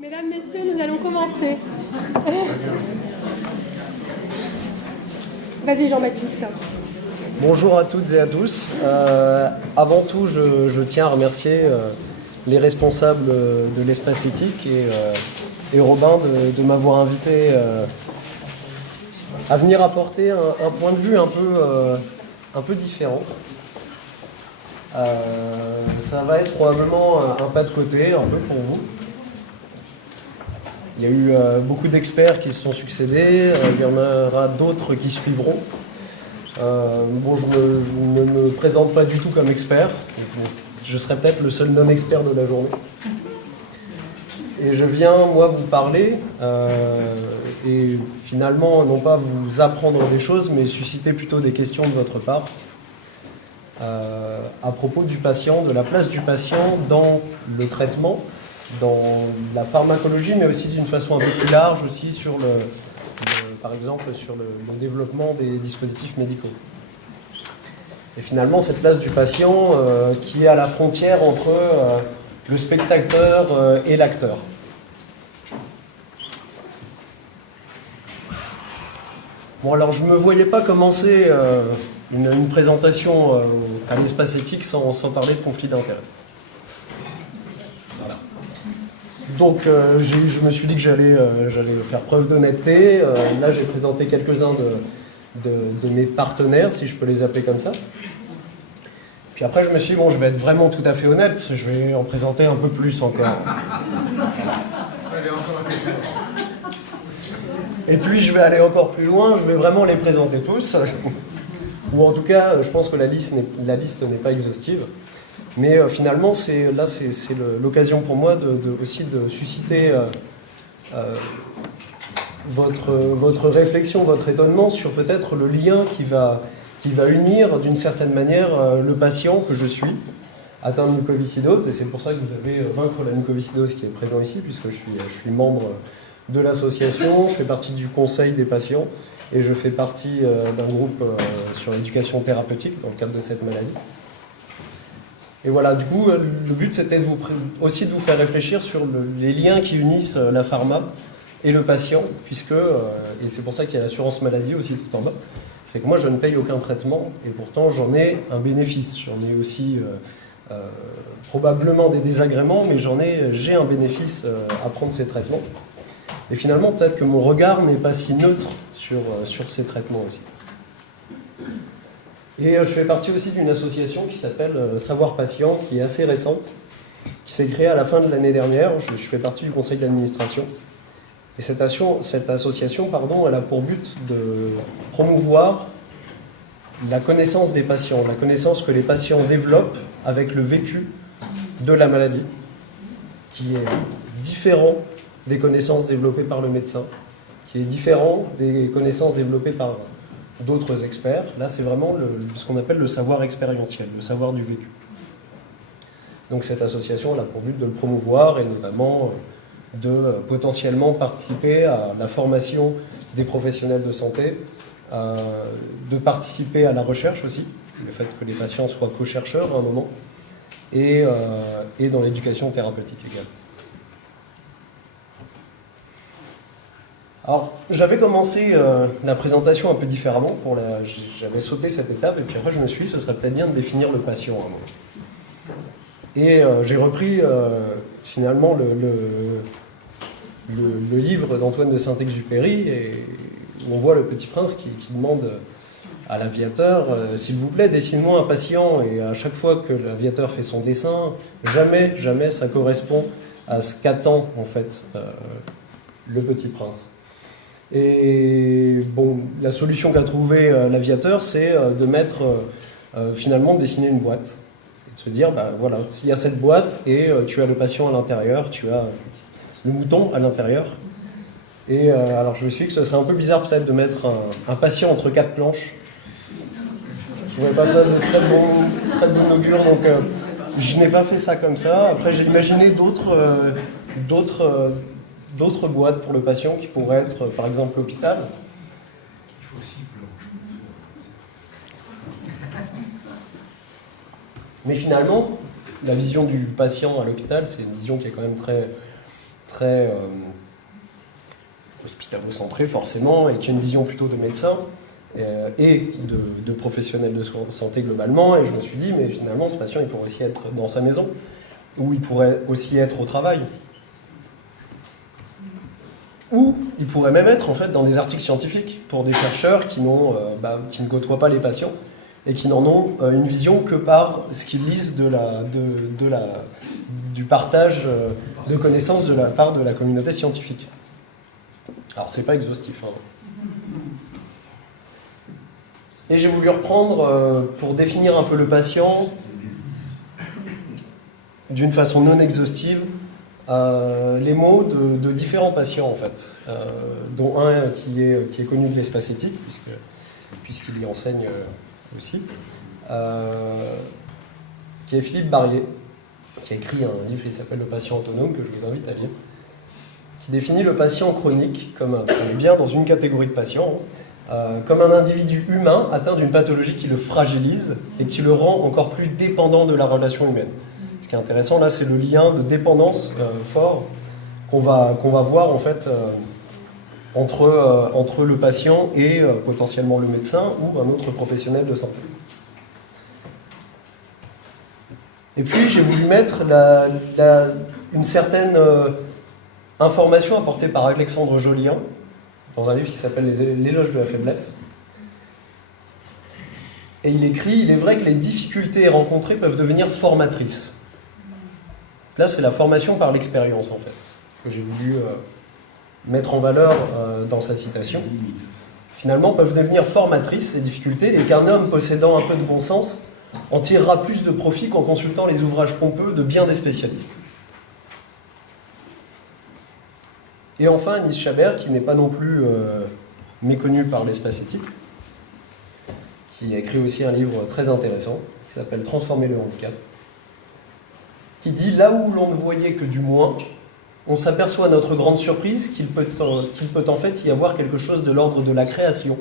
Mesdames, Messieurs, nous allons commencer. Vas-y Jean-Baptiste. Bonjour à toutes et à tous. Avant tout, je tiens à remercier les responsables de l'espace éthique et Robin de m'avoir invité à venir apporter un point de vue un peu différent. Ça va être probablement un pas de côté, un peu pour vous. Il y a eu beaucoup d'experts qui se sont succédés, il y en aura d'autres qui suivront. Je ne me présente pas du tout comme expert, je serai peut-être le seul non-expert de la journée. Et je viens, moi, vous parler, et finalement, non pas vous apprendre des choses, mais susciter plutôt des questions de votre part, à propos du patient, de la place du patient dans le traitement, dans la pharmacologie, mais aussi d'une façon un peu plus large, aussi sur par exemple sur le développement des dispositifs médicaux. Et finalement, cette place du patient qui est à la frontière entre le spectateur et l'acteur. Bon, alors je ne me voyais pas commencer une présentation à l'espace éthique sans parler de conflit d'intérêts. Voilà. Donc je me suis dit que j'allais faire preuve d'honnêteté. Là, j'ai présenté quelques-uns de mes partenaires, si je peux les appeler comme ça. Puis après, je me suis dit, bon, je vais être vraiment tout à fait honnête, je vais en présenter un peu plus encore. Et puis, je vais aller encore plus loin, je vais vraiment les présenter tous. Ou en tout cas, je pense que la liste n'est pas exhaustive. Mais finalement, c'est l'occasion pour moi aussi de susciter votre réflexion, votre étonnement sur peut-être le lien qui va unir d'une certaine manière le patient que je suis, atteint de mucoviscidose, et c'est pour ça que vous avez Vaincre la mucoviscidose qui est présent ici, puisque je suis membre de l'association, je fais partie du conseil des patients, et je fais partie d'un groupe sur l'éducation thérapeutique dans le cadre de cette maladie. Et voilà, du coup, le but c'était aussi de vous faire réfléchir sur les liens qui unissent la pharma et le patient, puisque, et c'est pour ça qu'il y a l'assurance maladie aussi tout en bas, c'est que moi je ne paye aucun traitement, et pourtant j'en ai un bénéfice, j'en ai aussi probablement des désagréments, mais j'ai un bénéfice à prendre ces traitements. Et finalement, peut-être que mon regard n'est pas si neutre sur ces traitements aussi. Et je fais partie aussi d'une association qui s'appelle Savoir Patient, qui est assez récente, qui s'est créée à la fin de l'année dernière. Je fais partie du conseil d'administration. Et cette association, elle a pour but de promouvoir la connaissance des patients, la connaissance que les patients développent avec le vécu de la maladie, qui est différent des connaissances développées par le médecin, qui est différent des connaissances développées par d'autres experts. Là, c'est vraiment ce qu'on appelle le savoir expérientiel, le savoir du vécu. Donc cette association elle a pour but de le promouvoir et notamment de potentiellement participer à la formation des professionnels de santé, de participer à la recherche aussi, le fait que les patients soient co-chercheurs à un moment, et dans l'éducation thérapeutique également. Alors, j'avais commencé la présentation un peu différemment, j'avais sauté cette étape, et puis après je me suis dit, ce serait peut-être bien de définir le patient à un moment. Et j'ai repris finalement le livre d'Antoine de Saint-Exupéry, et où on voit le Petit Prince qui demande à l'aviateur, s'il vous plaît, dessine-moi un patient, et à chaque fois que l'aviateur fait son dessin, jamais ça correspond à ce qu'attend en fait le Petit Prince. Et bon, la solution qu'a trouvée l'aviateur, c'est de finalement de dessiner une boîte. Et de se dire, voilà, s'il y a cette boîte et tu as le patient à l'intérieur, tu as le mouton à l'intérieur. Et alors je me suis dit que ce serait un peu bizarre peut-être de mettre un patient entre 4 planches. Je ne trouvais pas ça de très bon augure, donc je n'ai pas fait ça comme ça. Après j'ai imaginé d'autres boîtes pour le patient qui pourraient être, par exemple, l'hôpital. Il faut aussi blanche. Mais finalement, la vision du patient à l'hôpital, c'est une vision qui est quand même très hospitalo-centré forcément, et qui a une vision plutôt de médecin et de professionnel de santé globalement. Et je me suis dit, mais finalement, ce patient, il pourrait aussi être dans sa maison, ou il pourrait aussi être au travail. Ou il pourrait même être en fait dans des articles scientifiques pour des chercheurs qui ne côtoient pas les patients et qui n'en ont une vision que par ce qu'ils lisent du partage de connaissances de la part de la communauté scientifique. Alors c'est pas exhaustif. Et j'ai voulu reprendre, pour définir un peu le patient, d'une façon non exhaustive, les mots de différents patients en fait, dont un qui est connu de l'espace éthique, puisqu'il y enseigne aussi, qui est Philippe Barrier, qui a écrit un livre qui s'appelle Le patient autonome, que je vous invite à lire, qui définit le patient chronique comme on est bien dans une catégorie de patients, comme un individu humain atteint d'une pathologie qui le fragilise et qui le rend encore plus dépendant de la relation humaine. Ce qui est intéressant là, c'est le lien de dépendance fort qu'on va voir en fait entre le patient et potentiellement le médecin ou un autre professionnel de santé. Et puis j'ai voulu mettre une certaine information apportée par Alexandre Jolien dans un livre qui s'appelle L'éloge de la faiblesse. Et il écrit « Il est vrai que les difficultés rencontrées peuvent devenir formatrices ». Là, c'est la formation par l'expérience, en fait, que j'ai voulu mettre en valeur dans sa citation. Finalement, peuvent devenir formatrices, ces difficultés, et qu'un homme possédant un peu de bon sens en tirera plus de profit qu'en consultant les ouvrages pompeux de bien des spécialistes. Et enfin, Anis Chabert, qui n'est pas non plus méconnu par l'espace éthique, qui a écrit aussi un livre très intéressant, qui s'appelle « Transformer le handicap », qui dit « Là où l'on ne voyait que du moins, on s'aperçoit à notre grande surprise qu'il peut en fait y avoir quelque chose de l'ordre de la création,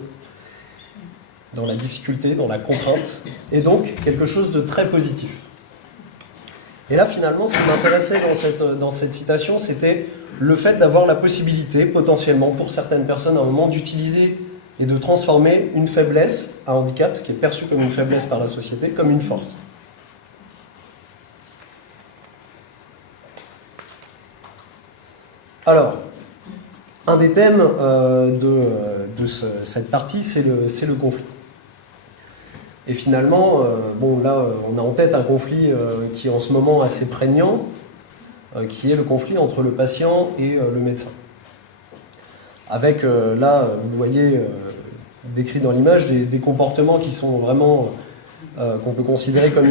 dans la difficulté, dans la contrainte, et donc quelque chose de très positif. » Et là, finalement, ce qui m'intéressait dans cette citation, c'était le fait d'avoir la possibilité, potentiellement, pour certaines personnes, à un moment, d'utiliser et de transformer une faiblesse, un handicap, ce qui est perçu comme une faiblesse par la société, comme une force. Alors, un des thèmes cette partie, c'est le conflit. Et finalement, là, on a en tête un conflit qui est en ce moment assez prégnant, qui est le conflit entre le patient et le médecin. Avec, là, vous le voyez décrit dans l'image, des comportements qui sont vraiment, qu'on peut considérer comme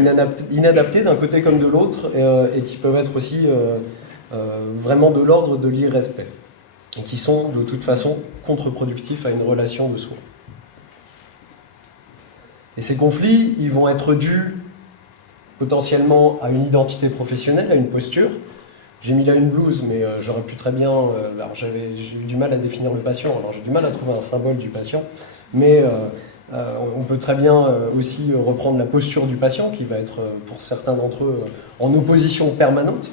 inadaptés d'un côté comme de l'autre, et qui peuvent être aussi vraiment de l'ordre de l'irrespect, et qui sont de toute façon contre-productifs à une relation de soins. Et ces conflits, ils vont être dus potentiellement à une identité professionnelle, à une posture. J'ai mis là une blouse, mais j'aurais pu très bien... j'ai eu du mal à définir le patient, alors j'ai du mal à trouver un symbole du patient, mais on peut très bien aussi reprendre la posture du patient, qui va être, pour certains d'entre eux, en opposition permanente,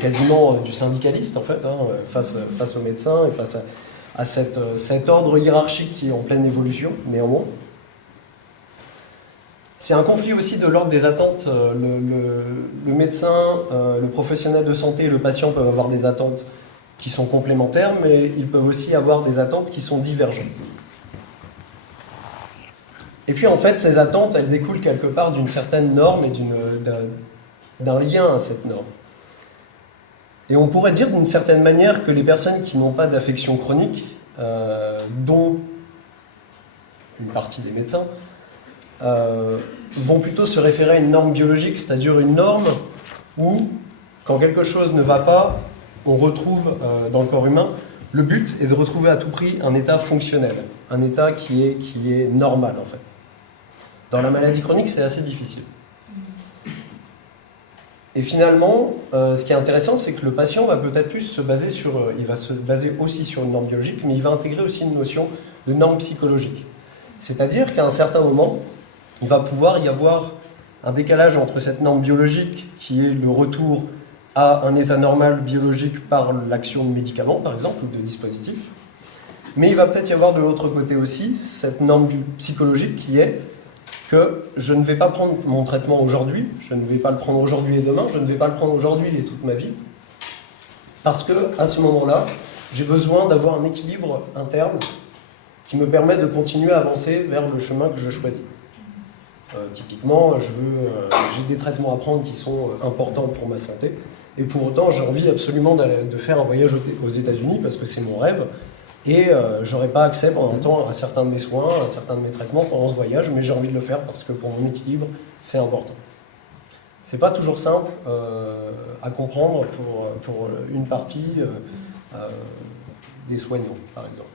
quasiment du syndicaliste, en fait, face aux médecins et face à cet ordre hiérarchique qui est en pleine évolution, néanmoins. C'est un conflit aussi de l'ordre des attentes. Le médecin, le professionnel de santé et le patient peuvent avoir des attentes qui sont complémentaires, mais ils peuvent aussi avoir des attentes qui sont divergentes. Et puis en fait, ces attentes, elles découlent quelque part d'une certaine norme et d'un lien à cette norme. Et on pourrait dire d'une certaine manière que les personnes qui n'ont pas d'affection chronique, dont une partie des médecins, vont plutôt se référer à une norme biologique, c'est-à-dire une norme où, quand quelque chose ne va pas, on retrouve dans le corps humain, le but est de retrouver à tout prix un état fonctionnel, un état qui est normal en fait. Dans la maladie chronique, c'est assez difficile. Et finalement, ce qui est intéressant, c'est que le patient va peut-être plus se baser il va se baser aussi sur une norme biologique, mais il va intégrer aussi une notion de norme psychologique. C'est-à-dire qu'à un certain moment, il va pouvoir y avoir un décalage entre cette norme biologique qui est le retour à un état normal biologique par l'action de médicaments, par exemple, ou de dispositifs. Mais il va peut-être y avoir de l'autre côté aussi cette norme psychologique qui est que je ne vais pas prendre mon traitement aujourd'hui, je ne vais pas le prendre aujourd'hui et demain, je ne vais pas le prendre aujourd'hui et toute ma vie, parce que à ce moment-là, j'ai besoin d'avoir un équilibre interne qui me permet de continuer à avancer vers le chemin que je choisis. Typiquement, j'ai des traitements à prendre qui sont importants pour ma santé, et pour autant, j'ai envie absolument de faire un voyage aux États-Unis parce que c'est mon rêve, et je n'aurai pas accès pendant longtemps à certains de mes soins, à certains de mes traitements pendant ce voyage, mais j'ai envie de le faire parce que pour mon équilibre, c'est important. C'est pas toujours simple à comprendre pour une partie des soignants, par exemple.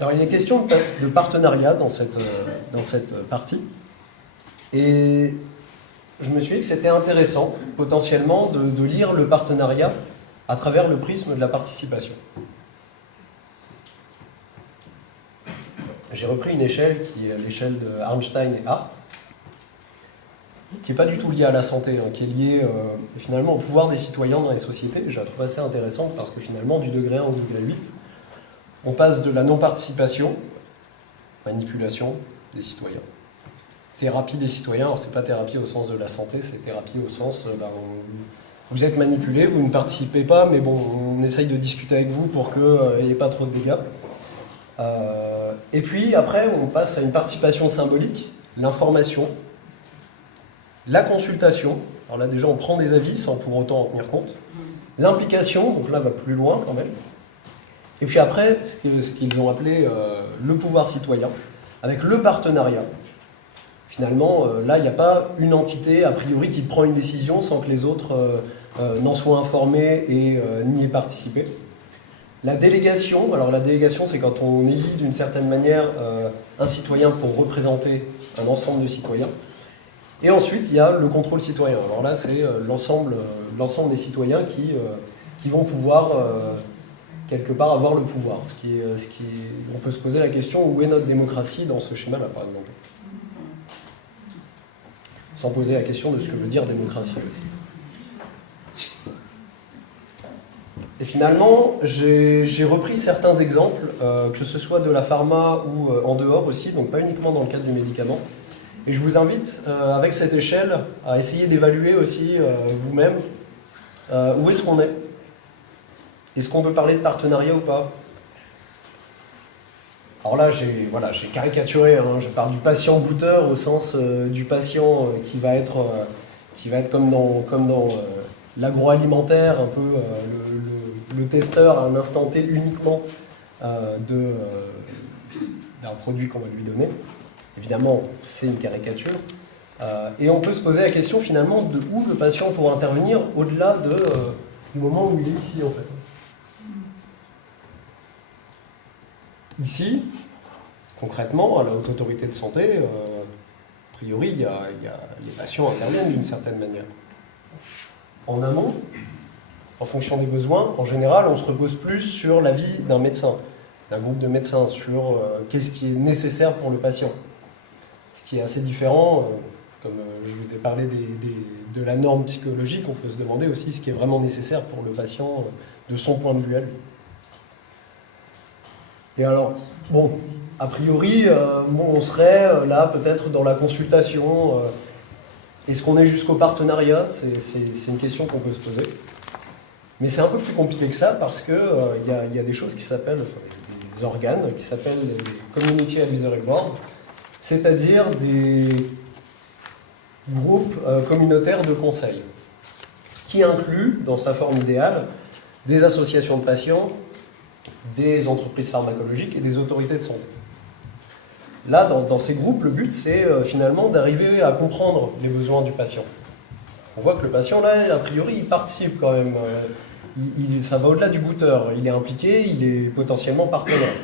Alors il y a une question de partenariat dans cette partie, et je me suis dit que c'était intéressant, potentiellement, de lire le partenariat à travers le prisme de la participation. J'ai repris une échelle qui est l'échelle de Arnstein et Hart, qui n'est pas du tout liée à la santé, hein, qui est liée finalement au pouvoir des citoyens dans les sociétés. Je la trouve assez intéressante parce que finalement, du degré 1 au degré 8, on passe de la non-participation, manipulation des citoyens, thérapie des citoyens. Alors c'est pas thérapie au sens de la santé, c'est thérapie au sens, vous êtes manipulé, vous ne participez pas, mais bon, on essaye de discuter avec vous pour qu'il n'y ait pas trop de dégâts. Et puis après, on passe à une participation symbolique, l'information, la consultation. Alors là déjà, on prend des avis sans pour autant en tenir compte. L'implication, donc là, va plus loin quand même. Et puis après, ce qu'ils ont appelé le pouvoir citoyen, avec le partenariat. Finalement, là, il n'y a pas une entité, a priori, qui prend une décision sans que les autres n'en soient informés et n'y aient participé. La délégation, alors la délégation, c'est quand on élit d'une certaine manière un citoyen pour représenter un ensemble de citoyens. Et ensuite, il y a le contrôle citoyen. Alors là, c'est l'ensemble des citoyens qui vont pouvoir, quelque part, avoir le pouvoir. On peut se poser la question, où est notre démocratie dans ce schéma-là, par exemple? Sans poser la question de ce que veut dire démocratie aussi. Et finalement, j'ai repris certains exemples, que ce soit de la pharma ou en dehors aussi, donc pas uniquement dans le cadre du médicament. Et je vous invite, avec cette échelle, à essayer d'évaluer aussi vous-même où est-ce qu'on est. Est-ce qu'on peut parler de partenariat ou pas? Alors là, j'ai caricaturé, hein, je parle du patient goûteur au sens du patient qui va être comme dans l'agroalimentaire, un peu le testeur à un instant T uniquement d'un produit qu'on va lui donner. Évidemment, c'est une caricature. Et on peut se poser la question finalement de où le patient pourra intervenir au-delà du moment où il est ici en fait. Ici, concrètement, à la Haute Autorité de Santé, a priori, les patients interviennent d'une certaine manière. En amont, en fonction des besoins, en général, on se repose plus sur l'avis d'un médecin, d'un groupe de médecins, sur qu'est-ce qui est nécessaire pour le patient. Ce qui est assez différent, comme je vous ai parlé de la norme psychologique, on peut se demander aussi ce qui est vraiment nécessaire pour le patient de son point de vue à lui. Et alors, bon, a priori, on serait là peut-être dans la consultation. Est-ce qu'on est jusqu'au partenariat? C'est une question qu'on peut se poser. Mais c'est un peu plus compliqué que ça parce qu'il y a des choses qui s'appellent, des organes qui s'appellent les Community Advisory Board, c'est-à-dire des groupes communautaires de conseil, qui incluent, dans sa forme idéale, des associations de patients, des entreprises pharmacologiques et des autorités de santé. Là, dans ces groupes, le but, c'est finalement d'arriver à comprendre les besoins du patient. On voit que le patient, là, a priori, il participe quand même. Ça va au-delà du goûteur. Il est impliqué, il est potentiellement partenaire.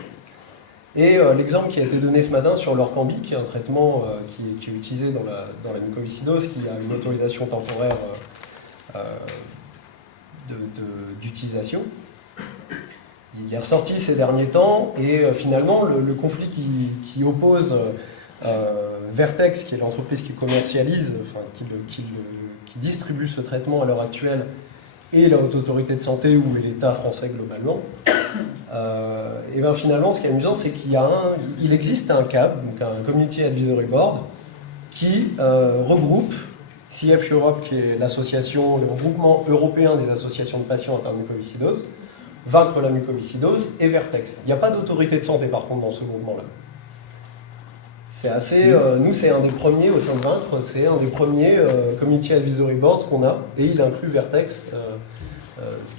Et l'exemple qui a été donné ce matin sur l'Orkambi, qui est un traitement qui est utilisé dans la mucoviscidose, qui a une autorisation temporaire d'utilisation. Il est ressorti ces derniers temps, et finalement, le conflit qui oppose Vertex, qui est l'entreprise qui commercialise, enfin, qui distribue ce traitement à l'heure actuelle, et la Haute Autorité de Santé ou l'État français globalement, et bien finalement, ce qui est amusant, c'est qu'il existe un CAB, donc un Community Advisory Board, qui regroupe CF Europe, qui est l'association, le regroupement européen des associations de patients atteints de mucoviscidose, Vaincre la mucoviscidose et Vertex. Il n'y a pas d'autorité de santé par contre dans ce groupement-là. C'est assez, nous c'est un des premiers au sein de Vaincre, c'est un des premiers Community Advisory Board qu'on a, et il inclut Vertex, ce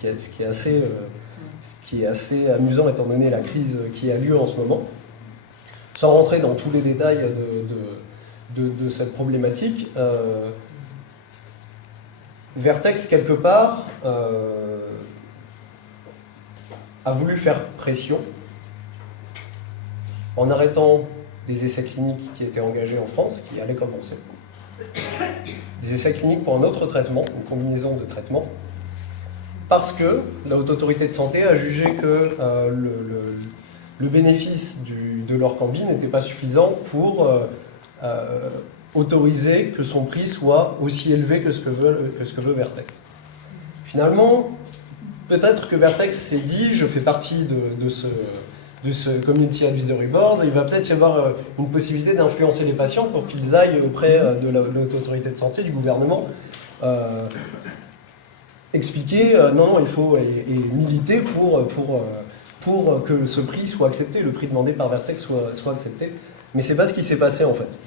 qui est assez amusant étant donné la crise qui a lieu en ce moment. Sans rentrer dans tous les détails de cette problématique, Vertex quelque part a voulu faire pression en arrêtant des essais cliniques qui étaient engagés en France, qui allaient commencer. Des essais cliniques pour un autre traitement, une combinaison de traitements, parce que la Haute Autorité de Santé a jugé que le bénéfice de l'Orkambi n'était pas suffisant pour autoriser que son prix soit aussi élevé que ce que veut Vertex. Finalement, peut-être que Vertex s'est dit, je fais partie de ce Community Advisory Board, il va peut-être y avoir une possibilité d'influencer les patients pour qu'ils aillent auprès de l'Haute Autorité de Santé, du gouvernement, expliquer non, il faut militer pour que ce prix soit accepté, le prix demandé par Vertex soit accepté. Mais c'est pas ce qui s'est passé en fait.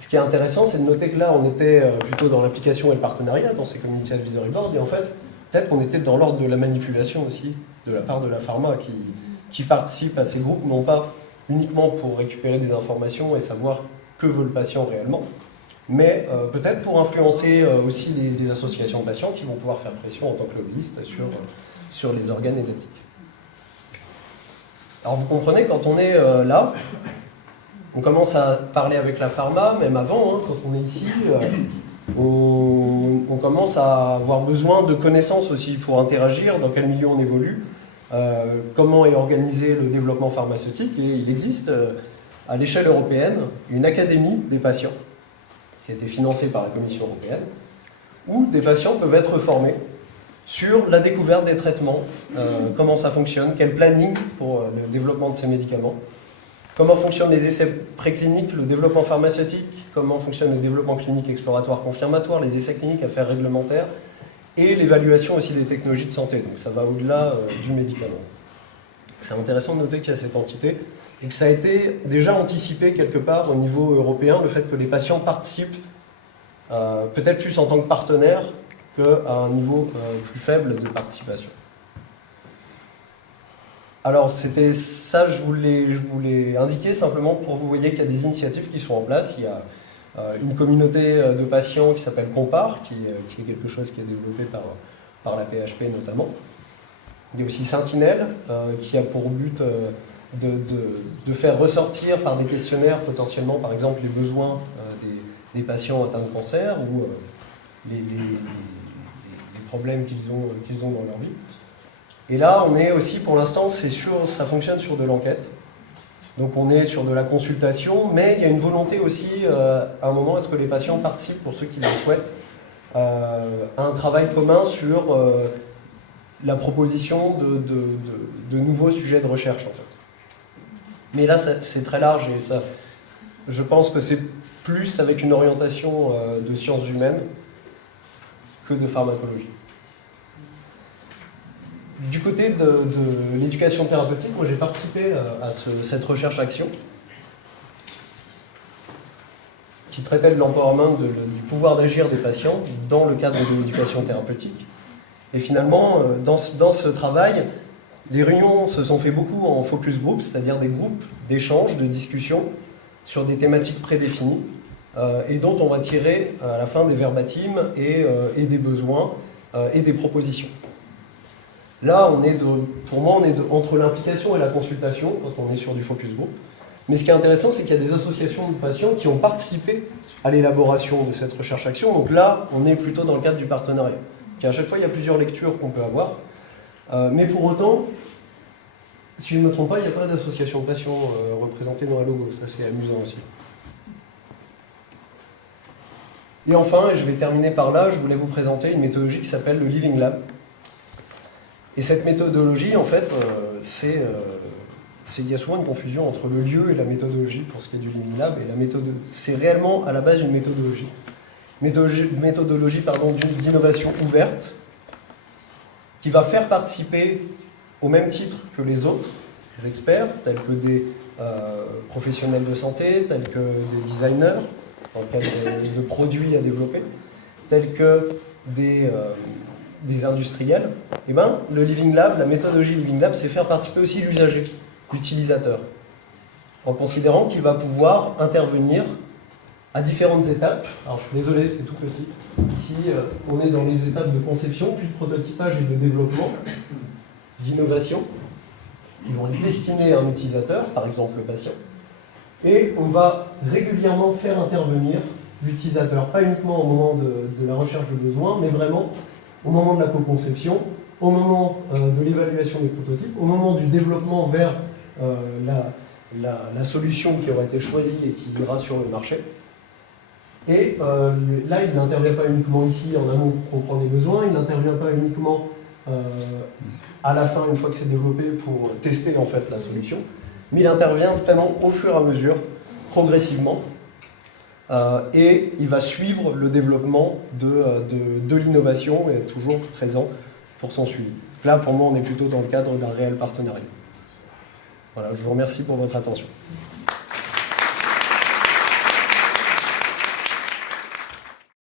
Ce qui est intéressant, c'est de noter que là, on était plutôt dans l'application et le partenariat, dans ces Community Advisory Board, et en fait, peut-être qu'on était dans l'ordre de la manipulation aussi, de la part de la pharma qui participe à ces groupes, non pas uniquement pour récupérer des informations et savoir que veut le patient réellement, mais peut-être pour influencer aussi les associations de patients qui vont pouvoir faire pression en tant que lobbyistes sur les organes étatiques. Alors vous comprenez, quand on est là, on commence à parler avec la pharma, même avant, hein, quand on est ici, on commence à avoir besoin de connaissances aussi pour interagir, dans quel milieu on évolue, comment est organisé le développement pharmaceutique, et il existe à l'échelle européenne une académie des patients, qui a été financée par la Commission européenne, où des patients peuvent être formés sur la découverte des traitements, comment ça fonctionne, quel planning pour le développement de ces médicaments, comment fonctionnent les essais précliniques, le développement pharmaceutique, comment fonctionne le développement clinique exploratoire confirmatoire, les essais cliniques à faire réglementaires, et l'évaluation aussi des technologies de santé. Donc ça va au-delà du médicament. C'est intéressant de noter qu'il y a cette entité, et que ça a été déjà anticipé quelque part au niveau européen, le fait que les patients participent peut-être plus en tant que partenaires qu'à un niveau plus faible de participation. Alors c'était ça, je voulais indiquer simplement pour que vous voyez qu'il y a des initiatives qui sont en place. Il y a une communauté de patients qui s'appelle Compare, qui est quelque chose qui est développé par la PHP notamment. Il y a aussi Sentinelle, qui a pour but de faire ressortir par des questionnaires potentiellement, par exemple, les besoins des patients atteints de cancer ou les problèmes qu'ils ont dans leur vie. Et là, on est aussi, pour l'instant, ça fonctionne sur de l'enquête. Donc on est sur de la consultation, mais il y a une volonté aussi, à un moment, à ce que les patients participent, pour ceux qui le souhaitent, à un travail commun sur la proposition de nouveaux sujets de recherche, en fait. Mais là, c'est très large, et ça, je pense que c'est plus avec une orientation de sciences humaines que de pharmacologie. Du côté de l'éducation thérapeutique, moi j'ai participé à cette recherche-action qui traitait de l'empowerment, du pouvoir d'agir des patients dans le cadre de l'éducation thérapeutique. Et finalement, dans ce travail, les réunions se sont fait beaucoup en focus group, c'est-à-dire des groupes d'échange, de discussion sur des thématiques prédéfinies et dont on va tirer à la fin des verbatims et des besoins et des propositions. Là, pour moi, on est entre l'implication et la consultation, quand on est sur du focus group. Mais ce qui est intéressant, c'est qu'il y a des associations de patients qui ont participé à l'élaboration de cette recherche-action. Donc là, on est plutôt dans le cadre du partenariat. À chaque fois, il y a plusieurs lectures qu'on peut avoir. Mais pour autant, Si je ne me trompe pas, il n'y a pas d'association de patients représentée dans la logo, ça c'est amusant aussi. Et enfin, et je vais terminer par là, je voulais vous présenter une méthodologie qui s'appelle le Living Lab. Et cette méthodologie, en fait, il y a souvent une confusion entre le lieu et la méthodologie pour ce qui est du Living Lab. Et la méthode, c'est réellement à la base une méthodologie. Méthodologie d'innovation ouverte qui va faire participer au même titre que les autres, des experts, tels que des professionnels de santé, tels que des designers, dans le cadre de produits à développer, tels que des industriels. Et ben, le Living Lab, la méthodologie Living Lab, c'est faire participer aussi l'usager, l'utilisateur, en considérant qu'il va pouvoir intervenir à différentes étapes. Alors je suis désolé, c'est tout petit. Ici, on est dans les étapes de conception, puis de prototypage et de développement, d'innovation, qui vont être destinées à un utilisateur, par exemple le patient. Et on va régulièrement faire intervenir l'utilisateur, pas uniquement au moment de la recherche de besoins, mais vraiment au moment de la co-conception, au moment de l'évaluation des prototypes, au moment du développement vers la solution qui aura été choisie et qui ira sur le marché. Et là, il n'intervient pas uniquement ici, en amont, pour comprendre les besoins, il n'intervient pas uniquement à la fin, une fois que c'est développé, pour tester en fait la solution, mais il intervient vraiment au fur et à mesure, progressivement, et il va suivre le développement de l'innovation et être toujours présent pour son suivi. Là, pour moi, on est plutôt dans le cadre d'un réel partenariat. Voilà, je vous remercie pour votre attention.